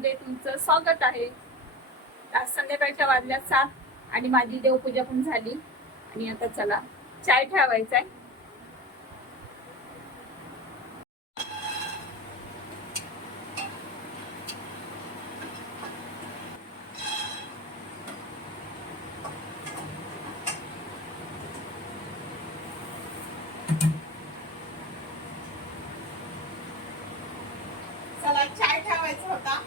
मध्ये तुमचं स्वागत आहे. आज संध्याकाळच्या वाजल्या 7 आणि माझी देवपूजा पण झाली आणि आता चला चाय ठेवायचा आहे. चला चाय ठेवायचा होता.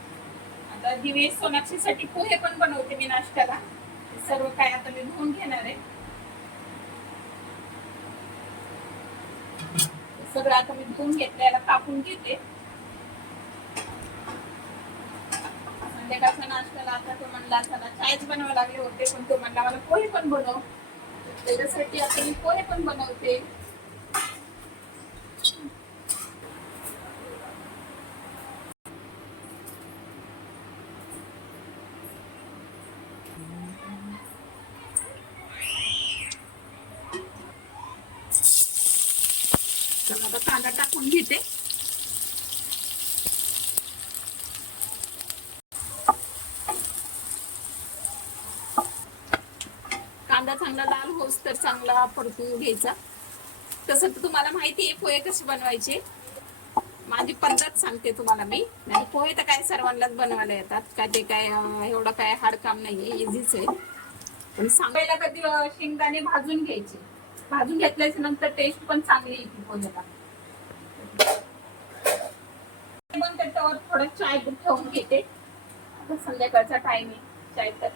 आता दिवेश सोनाक्षीसाठी पोहे पण बनवते मी नाश्त्याला. सर्व काय आता मी धुवून घेणार आहे. सगळं आता मी धुवून घेतलं, याला कापून घेते. संध्याकाळच्या नाश्त्याला आता तो म्हणला चला चायच बनवायला लागले होते, पण तो म्हणला मला पोहे पण बनव. त्याच्यासाठी आता मी पोहे पण बनवते. आता कांदा टाकून घेते. कांदा चांगला लाल होस तर चांगला परतून घ्यायचा. तसं तर तुम्हाला माहिती आहे पोहे कसे बनवायचे. माझी पद्धत सांगते तुम्हाला मी. नाही पोहे तर काय सर्वांनाच बनवायला येतात, काय ते काय एवढं काय हार्ड काम नाहीये, इझीच आहे. पण सांगायला कधी शेंगदाणे भाजून घ्यायचे. भाजून घेतल्याच्या नंतर टेस्ट पण चांगली येते पोह्याला. मग त्याच्यावर थोडं चाय ठेवून घेते. आता संध्याकाळचा टाइम आहे, चाय तर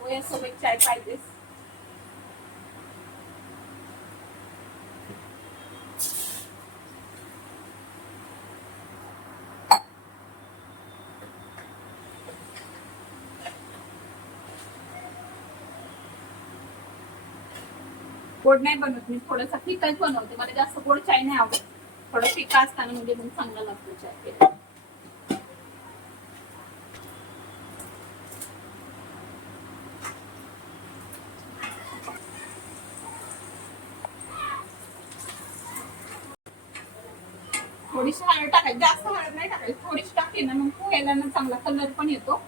पोह्यासोबत चाय पाहिजेच. गोड नाही बनवत मी, थोडासा फिकाच बनवते. मला जास्त गोड चाय नाही आवडत. थोडं फिका असताना म्हणजे मग चांगला लागतो चाय. थोडीशी हळद टाकायची, जास्त हळद नाही टाकायची. थोडीशी टाकली ना मग पोह्याला ना चांगला कलर पण येतो.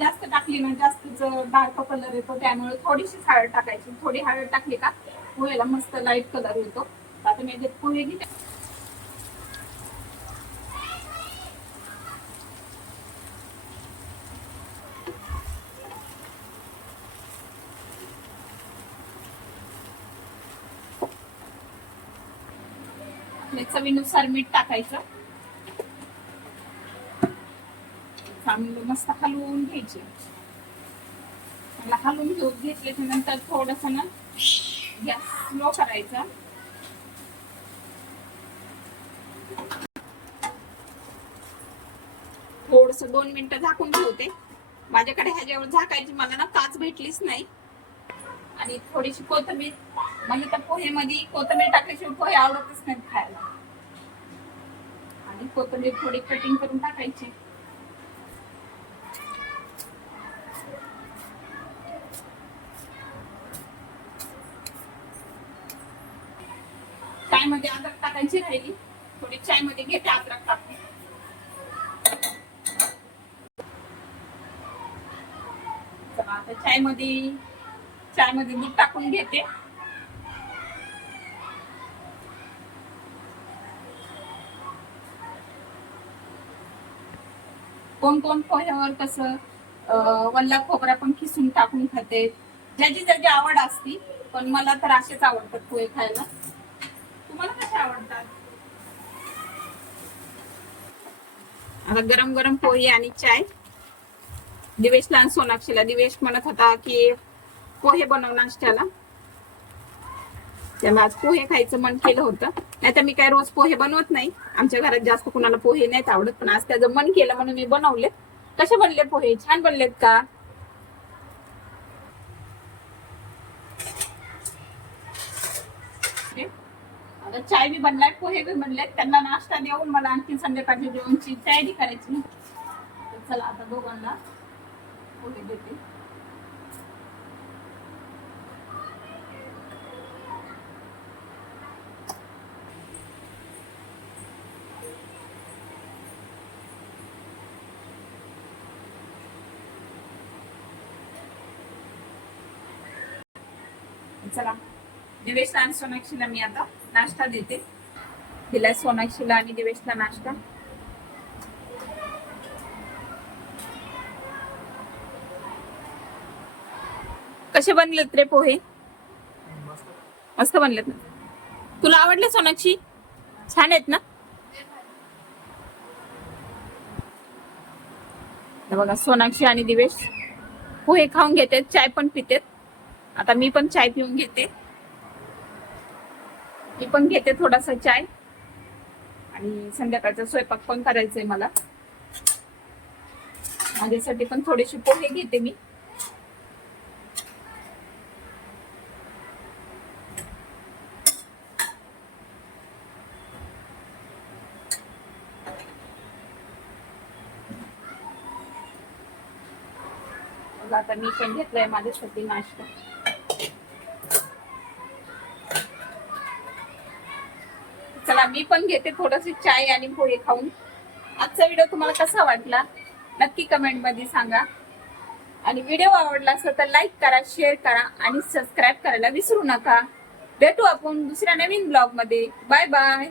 जास्त टाकली ना जास्तच डार्क कलर येतो, त्यामुळे थोडीशी हळद टाकायची. थोडी हळद टाकली का पोह्याला मस्त लाईट कलर येतो. आता मी याच्यात पोहे घेते. चवीनुसार मीठ टाकायचं. चांगलं मस्त हलवून घ्यायचे. हलवून घेतल्याच्या नंतर थोडस ना गॅस स्लो करायचा. थोडस 2 मिनिटं झाकून ठेवते. माझ्याकडे ह्याच्यावर झाकायची मला ना काच भेटलीच नाही. आणि थोडीशी कोथिंबीर, म्हणजे त्या पोहेमध्ये कोथिंबीर टाकल्याशिवाय पोहे आवडतच नाहीत खायला. आणि कोथिंबीर थोडी कटिंग करून टाकायची. चाय मध्ये अद्रक टाकायची राहिली, थोडी चाय मध्ये घेते अद्रक टाकते. आता चाय मध्ये दूध टाकून घेते. कोण कोण पोह्यावर कसं वल्ला खोबरा पण खिसून टाकून खाते. ज्याची ज्याची आवड असती, पण मला तर असेच आवडतात पोहे खायला. तुम्हाला कसे आवडतात? आता गरम गरम पोहे आणि चाय. दिवेशला आणि सोनाक्षीला. दिवेश म्हणत होता की पोहे बनव नाश्त्याला, त्याला आज पोहे खायचं मन केलं होतं. नाही तर मी काय रोज पोहे बनवत नाही, आमच्या घरात जास्त कुणाला पोहे नाहीत आवडत. पण आज त्याचं मन केलं म्हणून मी बनवले. कसे बनले पोहे? छान बनलेत का? आता चाय बी बनलाय, पोहे बी बनलेत. त्यांना नाश्ता देऊन मला आणखी संध्याकाळच्या जेवणची तयारी करायची. चला आता दोघांना पोहे देते. चला दिवेशला आणि सोनाक्षीला मी आता नाश्ता देते. दिला सोनाक्षीला आणि दिवेशला नाश्ता. कसे बनलेत रे पोहे? मस्त बनलेत ना. तुला आवडले सोनाक्षी? छान आहेत ना. बघा सोनाक्षी आणि दिवेश पोहे खाऊन घेते, चाय पण पितेत. आता मी पण चाय पिऊन घेते. मी पण घेते थोडासा चाय. आणि संध्याकाळचा स्वयंपाक पण करायचंय मला. माझ्यासाठी पण थोडेसे पोहे घेते मी. आता मी पण घेतलाय माझ्यासाठी नाश्ता. चला मी पण घेते थोडंसे चाय आणि पोहे खाऊन. आजचा व्हिडिओ तुम्हाला कसा वाटला नक्की कमेंट मध्ये सांगा. आणि व्हिडिओ आवडला असेल तर लाईक करा, शेअर करा आणि सबस्क्राईब करायला विसरू नका. भेटू आपण दुसऱ्या नवीन ब्लॉग मध्ये. Bye bye.